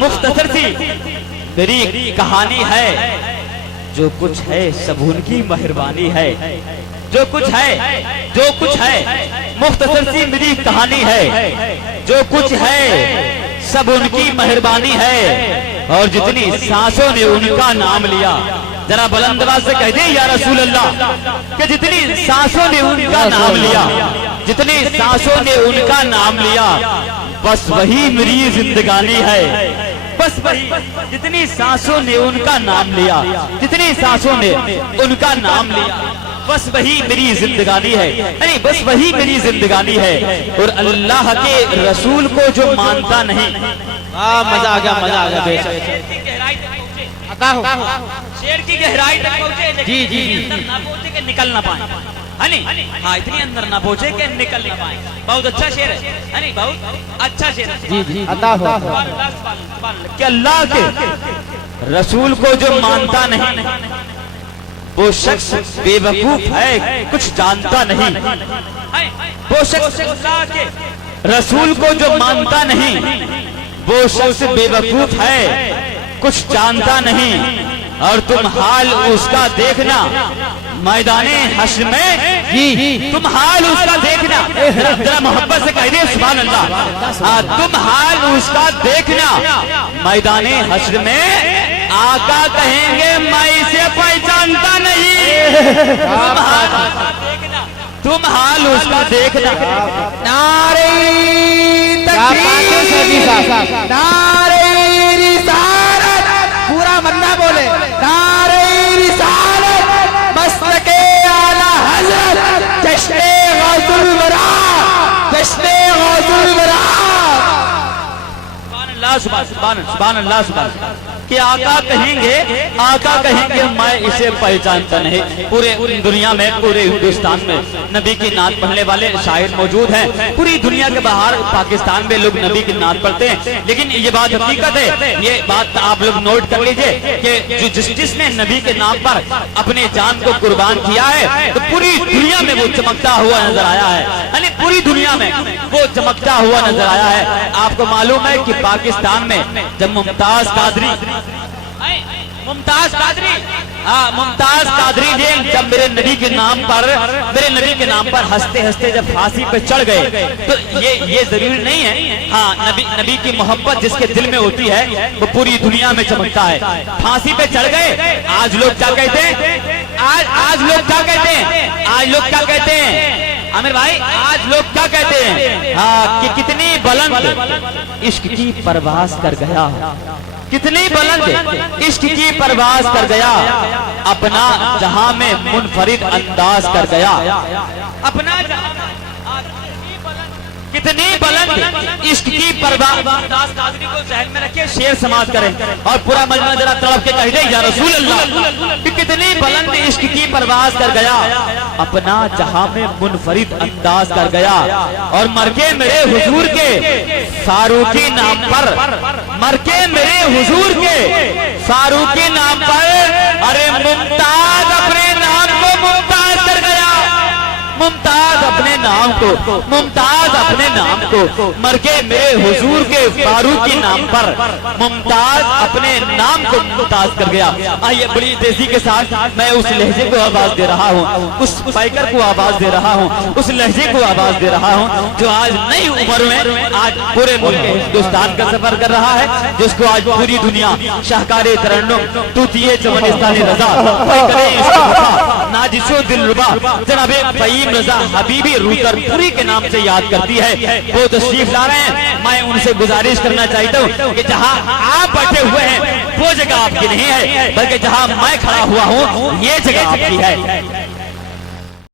मुख्तसर सी मेरी कहानी है, जो कुछ है सब उनकी मेहरबानी है। जो कुछ है मुख्तसर सी मेरी कहानी है, जो कुछ है सब उनकी मेहरबानी है। और जितनी सांसों ने उनका नाम लिया, जरा बुलंद आवाज से कह दे या रसूल अल्लाह, कि जितनी सांसों ने उनका नाम लिया, जितनी सांसों ने उनका नाम लिया, बस वही मेरी जिंदगानी है। बस वही, जितनी सांसों ने उनका नाम लिया, जितनी सांसों ने उनका नाम लिया, बस वही मेरी जिंदगानी है। नहीं, बस वही मेरी जिंदगानी है। और अल्लाह के रसूल को जो मानता नहीं, मजा आ गया बेशक। शेर की गहराई तक पहुंचे, जी जी ना पहुंचे कि निकल ना पाए, है नहीं? हाँ, इतनी अंदर ना पहुंचे कि निकल नहीं पाए। बहुत अच्छा शेर है नहीं? बहुत अच्छा शेर है। जी जी अता हो कि अल्लाह के रसूल को जो मानता नहीं, वो शख्स बेवकूफ है, कुछ जानता नहीं। वो शख्स अल्लाह के रसूल को जो मानता नहीं, वो शख्स बेवकूफ है, कुछ जानता नहीं। और तुम हाल उसका देखना मैदाने हश्र में, जी तुम हाल उसका देखना, जरा मोहब्बत से कह दे सुभान अल्लाह। तुम हाल उसका देखना मैदाने हश्र में, आका कहेंगे मैं इसे पहचानता नहीं। तुम हाल उसका देखना। नारे तकबीर, नारे रिसालत, पूरा मन्ना बोले, नारे रिसालत, मस्तके आला हज़रत, जश्ने गौसुल वरा, जश्ने गौसुल वरा। सुभान अल्लाह सुभान। कि आका कहेंगे मैं इसे पहचानता नहीं। पूरे दुनिया में, पूरे हिंदुस्तान में नबी की नात पढ़ने वाले शायर मौजूद हैं। पूरी दुनिया के बाहर पाकिस्तान में लोग नबी की नात पढ़ते हैं। लेकिन ये बात हकीकत है, ये बात आप लोग नोट कर लीजिए कि जिसने नबी के नाम पर अपने जान को कुर्बान किया है, तो पूरी दुनिया में वो चमकता हुआ नजर आया है। यानी पूरी दुनिया में वो चमकता हुआ नजर आया है। आपको मालूम है कि पाकिस्तान में जब मुमताज कादरी ने जब मेरे नबी के नाम पर हंसते हंसते जब फांसी पे चढ़ गए, तो ये जरूरी नहीं है। हाँ, नबी की मोहब्बत जिसके दिल में होती है वो पूरी दुनिया में चमकता है। फांसी पे चढ़ गए। आज लोग क्या कहते हैं? आज लोग क्या कहते हैं? आज लोग क्या कहते हैं आमिर भाई? आज लोग क्या कहते हैं? हाँ, कि कितनी बुलंद इश्क की परवाज़ कर गया, कितनी बुलंद इश्क की परवाज़ कर गया, अपना जहां में मुनफरिद अंदाज कर गया। अपना कितनी बुलंद इश्क की परवाज़। कादरी को ज़हन में रखिए, शेर समाज करें और पूरा मजमा जरा तड़प के कह दे या रसूल अल्लाह, कि कितनी बुलंद इश्क की परवाज़ कर गया, अपना जहां में मुनफरिद अंदाज कर गया। और मर के मेरे हुजूर के फारूकी नाम पर, मर के मेरे हुजूर के फारूकी नाम पर, अरे मुमताज अपने नाम को मुमताज कर गया। मुमताज अपने नाम को मर के मेरे हुजूर के फारूकी नाम पर, मुमताज अपने नाम को मुमताज कर गया। आइए बड़ी तेजी के साथ मैं उस लहजे को आवाज दे रहा हूँ, उस पैकर को आवाज दे रहा हूँ, उस लहजे को आवाज दे रहा हूँ, जो आज नई उम्र में आज पूरे मुल्क हिंदुस्तान का सफर कर रहा है, जिसको आज पूरी दुनिया शाहकारे तरन्नुम तूतिए चमनिस्तानी रजा नाजिशो दिलरुबा जनाबे फहीम रजा हबीबी रूतरपुरी के नाम से याद करती है। वो तशरीफ ला रहे हैं। मैं उनसे गुजारिश करना चाहता हूँ कि जहाँ आप बैठे हुए हैं वो जगह आपकी नहीं है, बल्कि जहाँ मैं खड़ा हुआ हूँ ये जगह आपकी है।